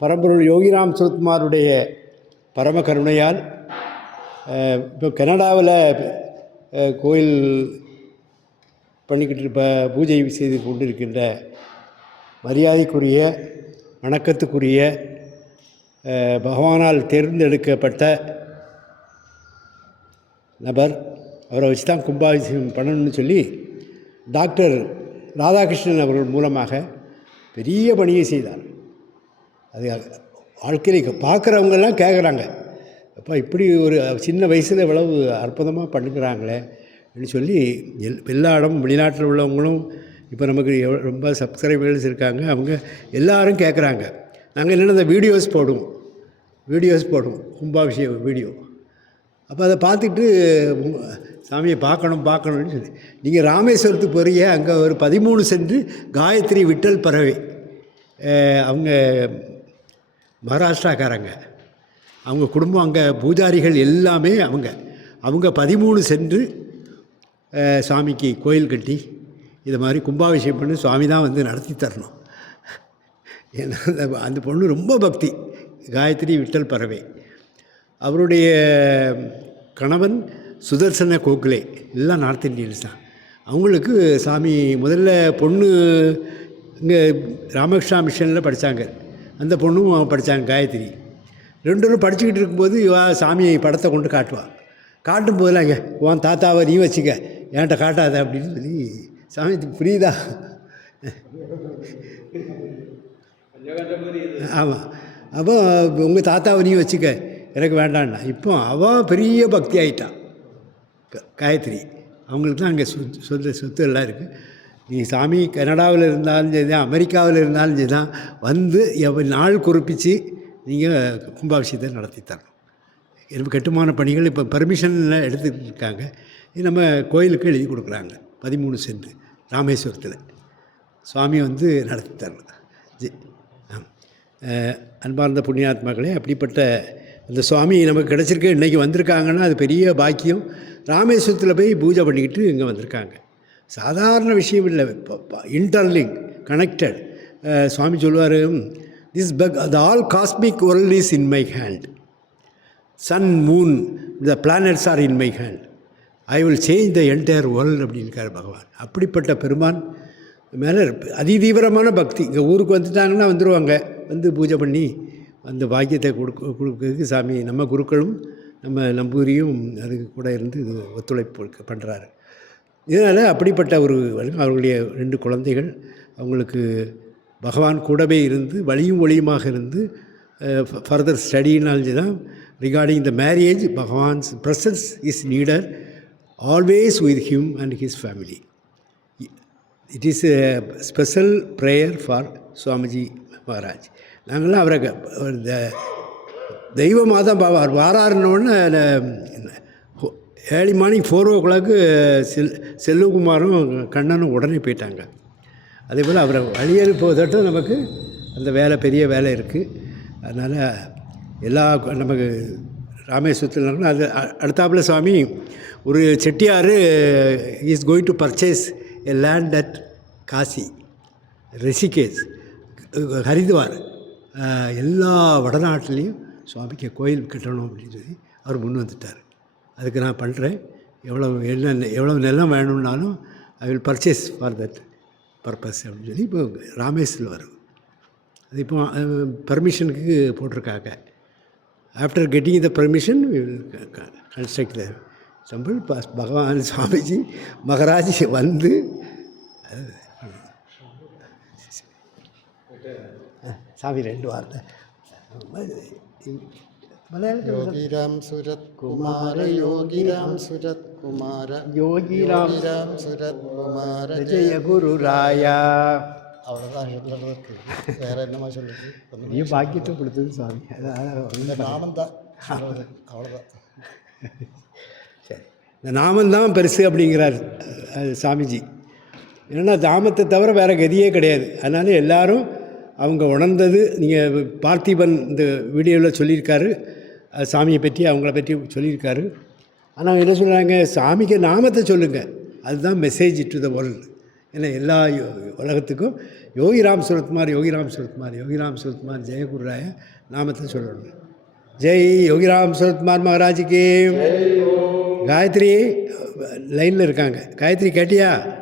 பரம்பொருள் யோகிராம் சுரத்குமாருடைய பரம கருணையால் இப்போ கனடாவில் கோயில் பண்ணிக்கிட்டு பூஜை செய்து கொண்டிருக்கின்ற மரியாதைக்குரிய வணக்கத்துக்குரிய பகவானால் தேர்ந்தெடுக்கப்பட்ட நபர். அவரை வச்சு தான் கும்பாபிஷேகம் பண்ணணும்னு சொல்லி டாக்டர் ராதாகிருஷ்ணன் அவர்கள் மூலமாக பெரிய பணியை செய்தார். அது வாழ்க்கையில் பார்க்குறவங்கெல்லாம் கேட்குறாங்க, அப்போ இப்படி ஒரு சின்ன வயசில் இவ்வளவு அற்புதமாக பண்ணுறாங்களே அப்படின்னு சொல்லி எல்லா இடமும் வெளிநாட்டில் உள்ளவங்களும் இப்போ நமக்கு ரொம்ப சப்ஸ்கிரைபர்ஸ் இருக்காங்க. அவங்க எல்லாரும் கேட்குறாங்க. நாங்கள் என்னென்ன அந்த வீடியோஸ் போடுவோம் கும்பாபிஷேக வீடியோ. அப்போ அதை பார்த்துட்டு சாமியை பார்க்கணும்னு சொல்லி நீங்கள் ராமேஸ்வரத்துக்கு போகிறீங்க. அங்கே ஒரு 13 சென்று காயத்ரி விட்டல் பறவை, அவங்க மகாராஷ்டிராக்காரங்க, அவங்க குடும்பம், அங்கே பூஜாரிகள் எல்லாமே அவங்க 13 சென்று சாமிக்கு கோயில் கட்டி இது மாதிரி கும்பாபிஷேகம் பண்ணி சுவாமி தான் வந்து நடத்தி தரணும். ஏன்னா அந்த பொண்ணு ரொம்ப பக்தி, காயத்ரி விட்டல் பறவை. அவருடைய கணவன் சுதர்சன கோகுலே, எல்லாம் நார்த் இந்தியன்ஸ் தான். அவங்களுக்கு சாமி முதல்ல பொண்ணு இங்கே ராமகிருஷ்ணா மிஷனில் படித்தாங்க. அந்த பொண்ணும் படித்தாங்க காயத்ரி. 2 பேரும் படிச்சுக்கிட்டு இருக்கும்போது சாமி படத்தை கொண்டு காட்டும் போதெல்லாம் இங்கே உன் தாத்தாவை நீ வச்சுக்க, என்கிட்ட காட்டாத அப்படின்னு சொல்லி சாமி புரியுதா? ஆமாம். அப்போ உங்கள் தாத்தாவை நீ வச்சுக்க, எனக்கு வேண்டான்னா. இப்போ அவன் பெரிய பக்தி ஆகிட்டான் காயத்ரி. அவங்களுக்கு தான் அங்கே சொத்து எல்லாம் இருக்குது. நீ சாமி கனடாவில் இருந்தாலும் சரி தான், அமெரிக்காவில் இருந்தாலும் சரி தான், வந்து நாள் குறிப்பிச்சு நீங்கள் கும்பாபிஷேகத்தை நடத்தி தரணும். எனக்கு கட்டுமான பணிகள் இப்போ பர்மிஷனில் எடுத்துக்கிட்டு இருக்காங்க. நம்ம கோயிலுக்கு எழுதி கொடுக்குறாங்க 13 சென்று ராமேஸ்வரத்தில் சுவாமி வந்து நடத்தி தரணும். அன்பார்ந்த புண்ணியாத்மாக்களே, அப்படிப்பட்ட அந்த சுவாமி நமக்கு கிடச்சிருக்கு. இன்றைக்கி வந்திருக்காங்கன்னா அது பெரிய பாக்கியம். ராமேஸ்வரத்தில் போய் பூஜை பண்ணிக்கிட்டு இங்கே வந்திருக்காங்க. சாதாரண விஷயம் இல்லை. Interlink connected. சுவாமி சொல்லுவார், the all cosmic world is in my hand, sun moon the planets are in my hand, I will change the entire world அப்படின்னுக்கார் பகவான். அப்படிப்பட்ட பெருமான் மேலே அதிதீவிரமான பக்தி. இங்கே ஊருக்கு வந்துட்டாங்கன்னா வந்துடுவாங்க, வந்து பூஜை பண்ணி அந்த பாக்கியத்தை கொடுக்கறதுக்கு சாமி நம்ம குருக்களும் நம்ம நம்பூரியும் அதுக்கு கூட இருந்து இது ஒத்துழைப்பு பண்ணுறாரு. இதனால் அப்படிப்பட்ட அவர்களுடைய 2 குழந்தைகள், அவங்களுக்கு பகவான் கூடவே இருந்து வழியும் ஒளியுமாக இருந்து ஃபர்தர் ஸ்டடினால்ஜி தான் regarding the marriage. Bhagavan's presence is needed always with him and his family. It is a special prayer for Swamiji Maharaj. நாங்கள்லாம் அவரை தெய்வமாக தான் வாராருன்னொன்னே ஏர்லி மார்னிங் 4 o'clock செல்வகுமாரும் கண்ணனும் உடனே போயிட்டாங்க. அதே போல் அவரை வழியனுப்புவதட்டும் நமக்கு அந்த பெரிய வேலை இருக்குது. அதனால் நமக்கு ராமேஸ்வரத்தில் அது அடுத்தாப்புல சுவாமி ஒரு Chettiar is going to purchase a land at Kashi, Rishikesh, Haridwar, எல்லா வடநாட்டிலையும் சுவாமிக்கு கோயில் கட்டணும் அப்படின்னு சொல்லி அவர் முன் வந்துட்டார். அதுக்கு நான் பண்ணுறேன், எவ்வளோ நிலம் வேணும்னாலும் I will purchase for that purpose அப்படின்னு சொல்லி இப்போ ராமேஸ்வரில் வரும். அது இப்போ பர்மிஷனுக்கு போட்டிருக்காங்க. After getting the permission we will construct the temple. பகவான் சுவாமிஜி மகாராஜ் வந்து சாமி 2 வார்த்தை யோகிராம் சுரத் குமார, யோகிராம் சுரத் குமார, யோகிராம் சுரத் குமார, ஜெய குரு ராயா. அவ்வளோதான் சொல்லுறதுக்கு வேறு என்னமா சொல்லுது? நீ பாக்கியத்தை கொடுத்தது சுவாமி, இந்த நாமந்தான் அவ்வளோதான். சரி, இந்த நாமந்தான் பெருசு அப்படிங்கிறார் சாமிஜி. ஏன்னா நாமத்தை தவிர வேறு கதியே கிடையாது. அதனால எல்லோரும் அவங்க உணர்ந்தது. நீங்கள் பார்த்திபன் இந்த வீடியோவில் சொல்லியிருக்காரு, சாமியை பற்றி அவங்கள பற்றி சொல்லியிருக்காரு. ஆனால் என்ன சொல்கிறாங்க, சாமிக்கு நாமத்தை சொல்லுங்கள், அதுதான் மெசேஜ் டு த வேர்ல்டு. ஏன்னா எல்லா உலகத்துக்கும் யோகிராம் சுரத்குமார் யோகிராம் சுரத்குமார் யோகிராம் சுரத்குமார் ஜெயகுருராய நாமத்தை சொல்லணும். ஜெய் யோகிராம் சுரத்குமார் மகாராஜுக்கு. காயத்ரி லைனில் இருக்காங்க. காயத்ரி கேட்டியா?